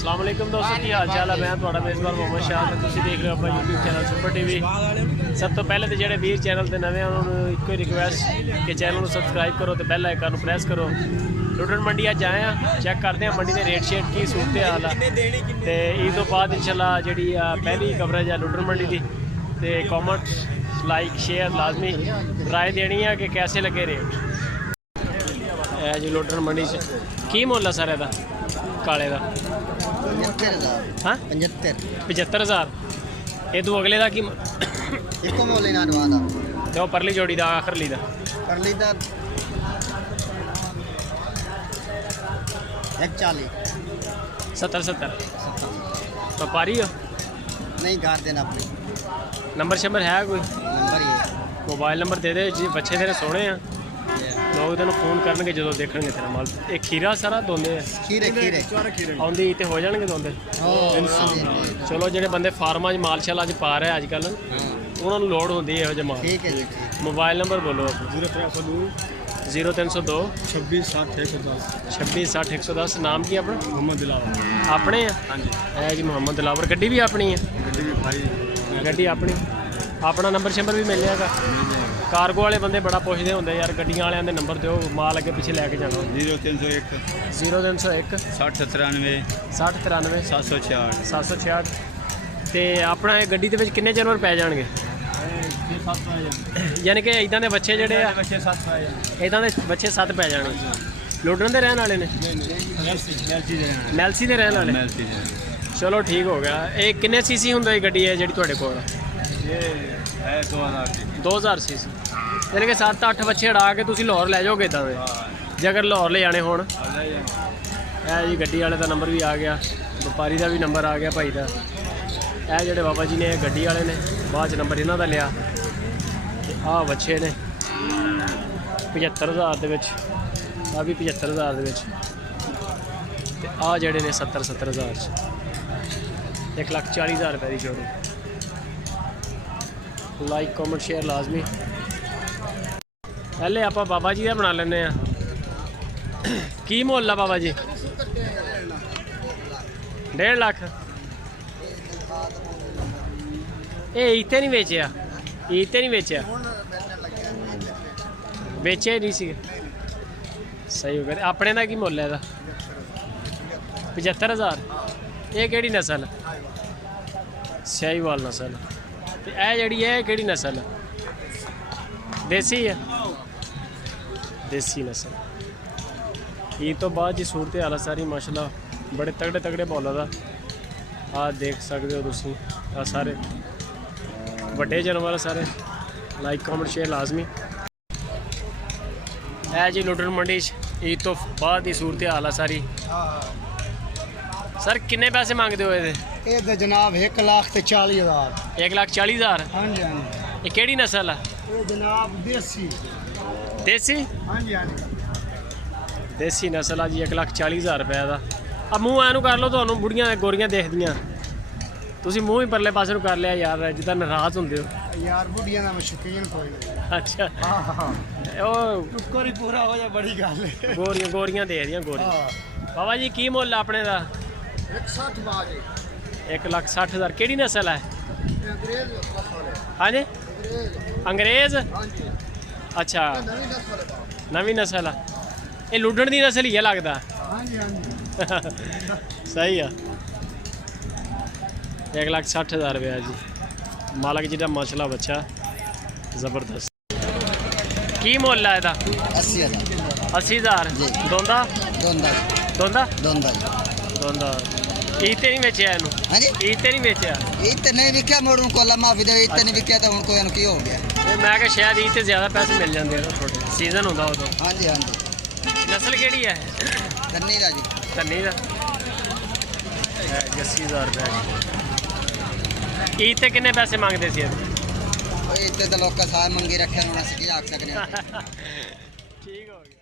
अस्सलाम वालेकुम दोस्तों, की हाल चाल है। मैं थोड़ा मेज़बान मोहम्मद शाह ते तुसीं देख रहे हो अपना यूट्यूब चैनल सुपर टीवी। सब तो पहले तो जेडे वीर चैनल ते नवे उन्होंने एक रिक्वेस्ट कि चैनल को सबसक्राइब करो तो बेल आइकन प्रेस करो। लुटन मंडी अज आए हैं, चेक करते हैं मंडी के रेट शेट की सूरत हाल है। तो ईद तो बाद इंशाल्लाह जी पहली कवरेज है लुटन मंडी की। तो कॉमेंट लाइक शेयर लाजमी राय देनी है कि कैसे लगे रेट जी लुटन मंडी की मुल है सर एदा काले का 75,000। ये तू अगले का की तो परली जोड़ी का आखिरली का 70 व्यापारी हो नहीं घर देना अपने नंबर शंबर है कोई नंबर ही मोबाइल नंबर दे दे जी। बच्चे तेरे सोने हैं लोग तेन फोन करनगे जो देखणगे तेरा माल। एक खीरा सारा दोंदे खीरे आउंदी ते हो जाणगे दोंदे। चलो जेडे बंदे फार्मां च माल शाल अज पा रहे अजकल उन्होंने लोड़ होंदी है जो माल। ठीक है जी। मोबाइल नंबर बोलो 0302 26 60 110। नाम की अपना मोहम्मद दिलावर अपने है जी मोहम्मद दिलावर। गड्डी भी अपनी है गड्डी अपनी अपना नंबर शंबर भी मिल जाएगा। कार्गो वाले बंदे बड़ा पुछते होंगे यार गड्डियां वाले आंदे नंबर दो माल अगे पिछे लैके जाना। 0301 60 93 766। तो अपना गड्डी के किन्ने जानवर पै जाएंगे यानी कि इदां दे बच्चे जेडे इदां दे बच्चे 7 पै जाने। लुटन दे रहने वाले ने मैलसी दे रहने वाले। चलो ठीक हो गया। ये किन्ने सीसी हुंदा गड्डी है जिहड़ी तुहाडे कोल? ये है 2000 सीसी। यानी कि 7-8 बच्चे अड़ा के तुसीं लाहौर लै जाओगे इदां दे जे अगर लाहौर ले जाने होण। है जी गड्डी वाले का नंबर भी आ गया, व्यापारी का भी नंबर आ गया भाई का। यह जोड़े बाबा जी ने गड्डी वाले ने बाद नंबर इन्हों का लिया। आ बच्चे ने 75,000 के आ भी 75,000 के आ जोड़े ने 70,000 1,40,000 रुपये की जोड़ी। लाइक कॉमेंट शेयर लाजमी। पहले आप बाबा जी का बना लें की मुल है बाबा जी? 1.5 लाख। ये इतने नहीं बेचा इतने नहीं बेचा बेचे नहीं सी सही हो गया। अपने का की मुल है 75,000। ये केड़ी नस्ल? शाहीवाल नस्ल। तो यह जी है केड़ी नस्ल? देसी है देसी नस्ल। ईद तो बाद जी सूरत हाल सारी माशाल्लाह बड़े तगड़े तगड़े बॉलर का आ देख सकते हो तुम। आ सारे बड़े जानवर सारे। लाइक कॉमेंट शेयर लाजमी है जी लुटन मंडी ईद तो बाद ही सूरत हाल है सारी। सर किन्ने पैसे मांगते हो ये जनाब 1,40,000। 1,40,000। हाँ जी हाँ जी। ये केड़ी नस्ल है? ये जनाब देसी देसी हाँ जी हाँ जी देसी नस्ल है जी 1,40,000 रुपये का। अब मूँह एनू कर लो तो बुढ़िया गोरियां देखदियां तुसीं मूँह ही परले पासे कर लिया यार जिदा नाराज होंदे हो यार बुढ़िया का शौकीन कोई नहीं। अच्छा हाँ हाँ ਉਹ कोई पूरा हो जाए बड़ी गल है। गोरियां दे रही गोरियां। बाबा जी की मुल अपने का? 1,60,000। केड़ी नस्ल है? हाँ जी अंग्रेज। अच्छा नवी नस्ल है। ये लुडन की नस्ल ही है लगता। सही है 1,60,000 रुपया जी। मालक जी का माशाल्लाह बच्चा जबरदस्त। की मुल है ਇਹਦਾ? 80,000। दोंदा दोंदा दोंदा ईद ते नहीं बेचिया इनू? हाँ जी ईद ते नहीं बेचिया? ईद ते नहीं विकया मोड़ को लम्मा भी दे ईद ते नहीं विकया तो हुन कोई की हो गया। मैं क्या शायद ईद ते ज्यादा पैसे मिल जाते हैं थोड़े सीजन होंदा उदों। हाँ जी हाँ जी। नस्ल केड़ी है? धन्नी दा जी। धन्नी दा 80,000 रुपया। ईद ते किन्ने पैसे मांगते सी? ईद ते तो लोग सारे मंगी रखे होना सी आख सकने। ठीक हो गया।